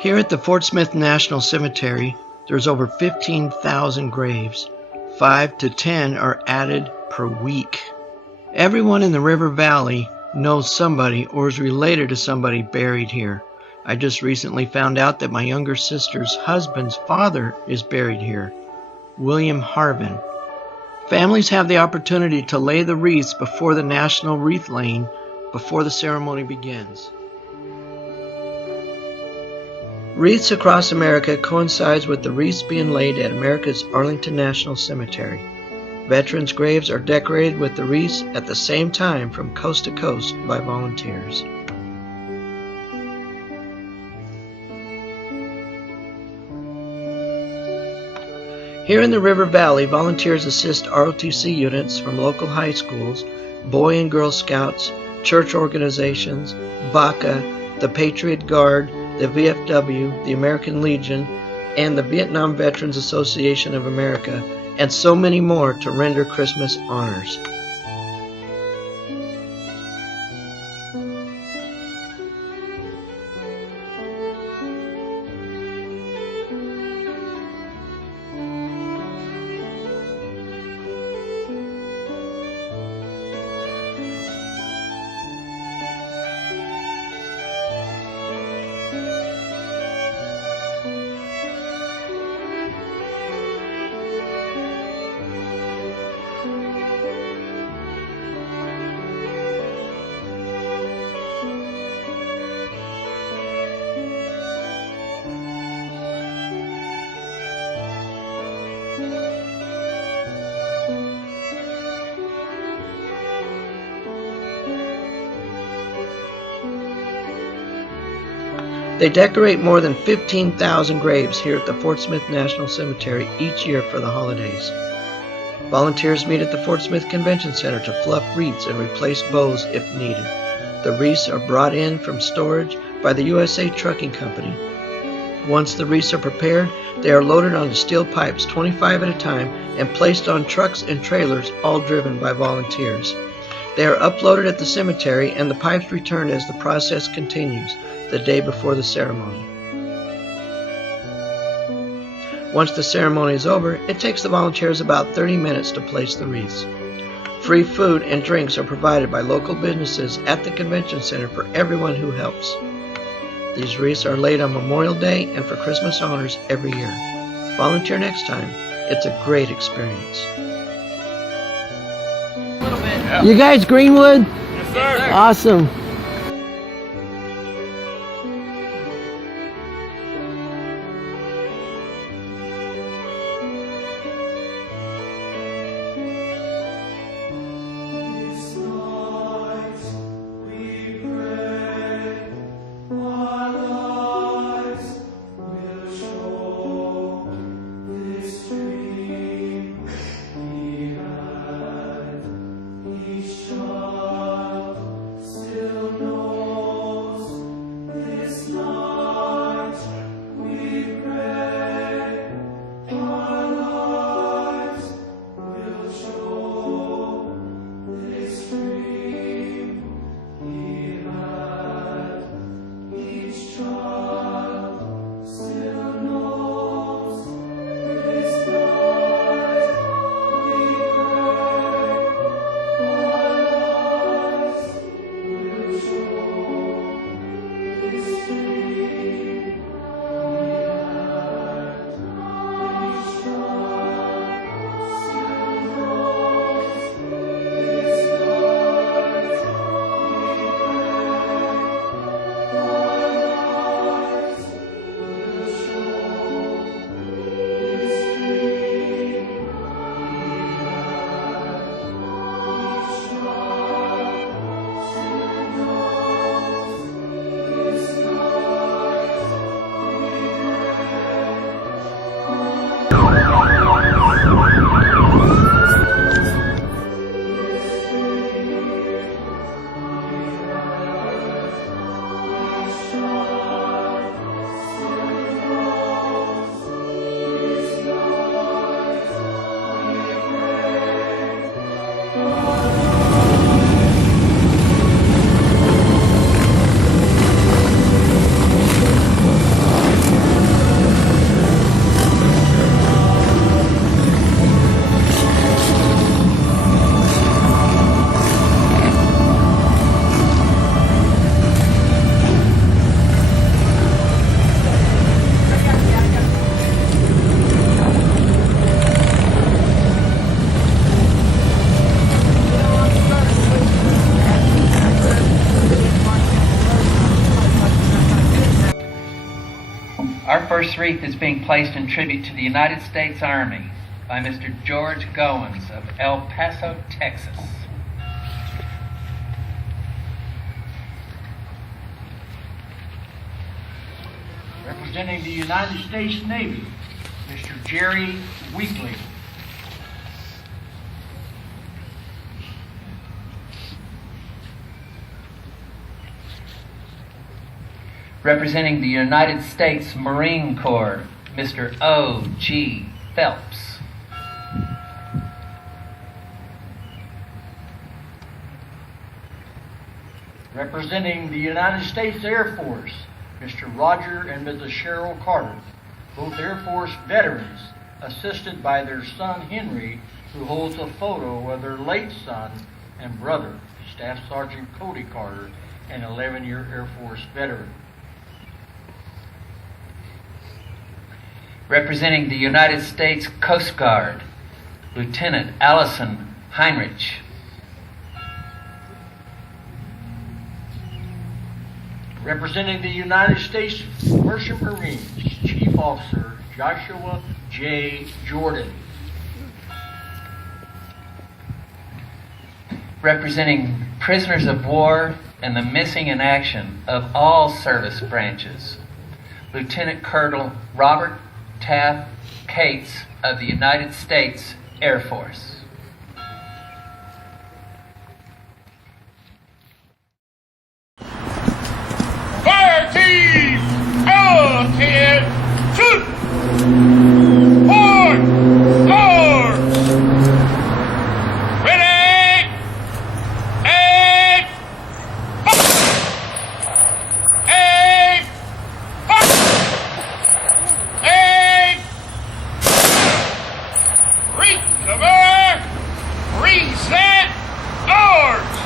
Here at the Fort Smith National Cemetery, there's over 15,000 graves. 5 to 10 are added per week. Everyone in the River Valley knows somebody or is related to somebody buried here. I just recently found out that my younger sister's husband's father is buried here, William Harvin. Families have the opportunity to lay the wreaths before the National Wreath Laying before the ceremony begins. Wreaths Across America coincides with the wreaths being laid at America's Arlington National Cemetery. Veterans' graves are decorated with the wreaths at the same time from coast to coast by volunteers. Here in the River Valley, volunteers assist ROTC units from local high schools, Boy and Girl Scouts, church organizations, BACA, the Patriot Guard, the VFW, the American Legion, and the Vietnam Veterans Association of America, and so many more to render Christmas honors. They decorate more than 15,000 graves here at the Fort Smith National Cemetery each year for the holidays. Volunteers meet at the Fort Smith Convention Center to fluff wreaths and replace bows if needed. The wreaths are brought in from storage by the USA Trucking Company. Once the wreaths are prepared, they are loaded onto steel pipes 25 at a time and placed on trucks and trailers, all driven by volunteers. They are uploaded at the cemetery and the pipes returned as the process continues the day before the ceremony. Once the ceremony is over, it takes the volunteers about 30 minutes to place the wreaths. Free food and drinks are provided by local businesses at the convention center for everyone who helps. These wreaths are laid on Memorial Day and for Christmas honors every year. Volunteer next time. It's a great experience. You guys Greenwood? Yes, sir. Awesome. Our first wreath is being placed in tribute to the United States Army by Mr. George Goins of El Paso, Texas. Representing the United States Navy, Mr. Jerry Weekly. Representing the United States Marine Corps, Mr. O.G. Phelps. Representing the United States Air Force, Mr. Roger and Mrs. Cheryl Carter, both Air Force veterans, assisted by their son Henry, who holds a photo of their late son and brother, Staff Sergeant Cody Carter, an 11-year Air Force veteran. Representing the United States Coast Guard, Lieutenant Allison Heinrich. Representing the United States Merchant Marines, Chief Officer Joshua J. Jordan. Representing prisoners of war and the missing in action of all service branches, Lieutenant Colonel Robert Taft Cates of the United States Air Force. Fire team! All 10, shoot! Point! Arms! Ready! Aim! Aim! Aim! Recover! Reset! Arms!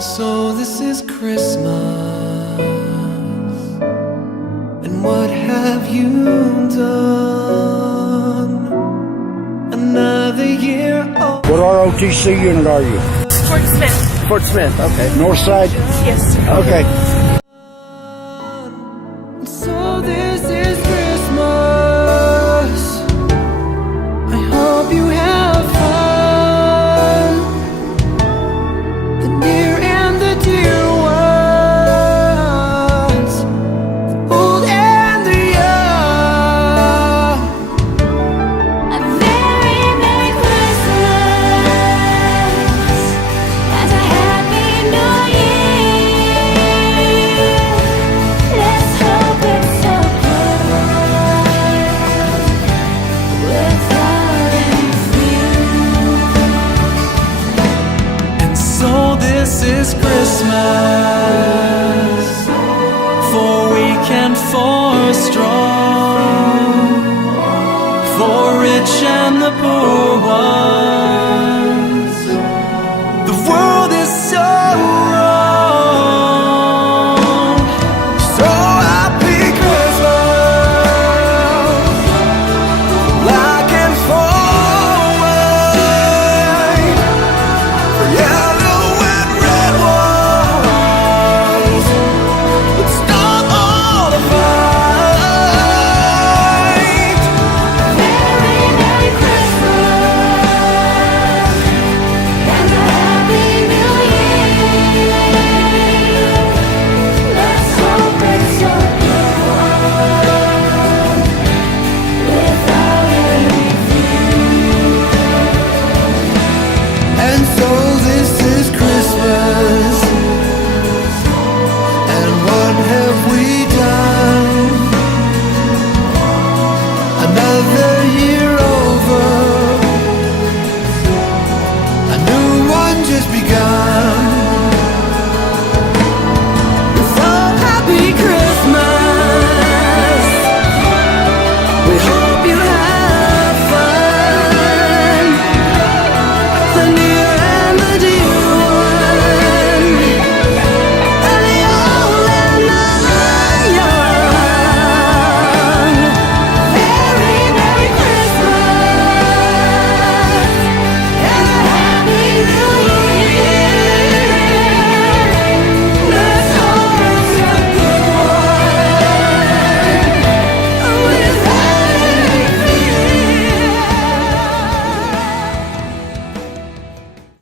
So this is Christmas, and what have you done? Another year old. What ROTC unit are you? Fort Smith. Fort Smith, okay. North side? Yes. Okay. So this is Christmas. I hope you have fun. The near and the dear ones, the old and the young. A very Merry Christmas and a Happy New Year. Let's hope it's so good with all and few. And so this is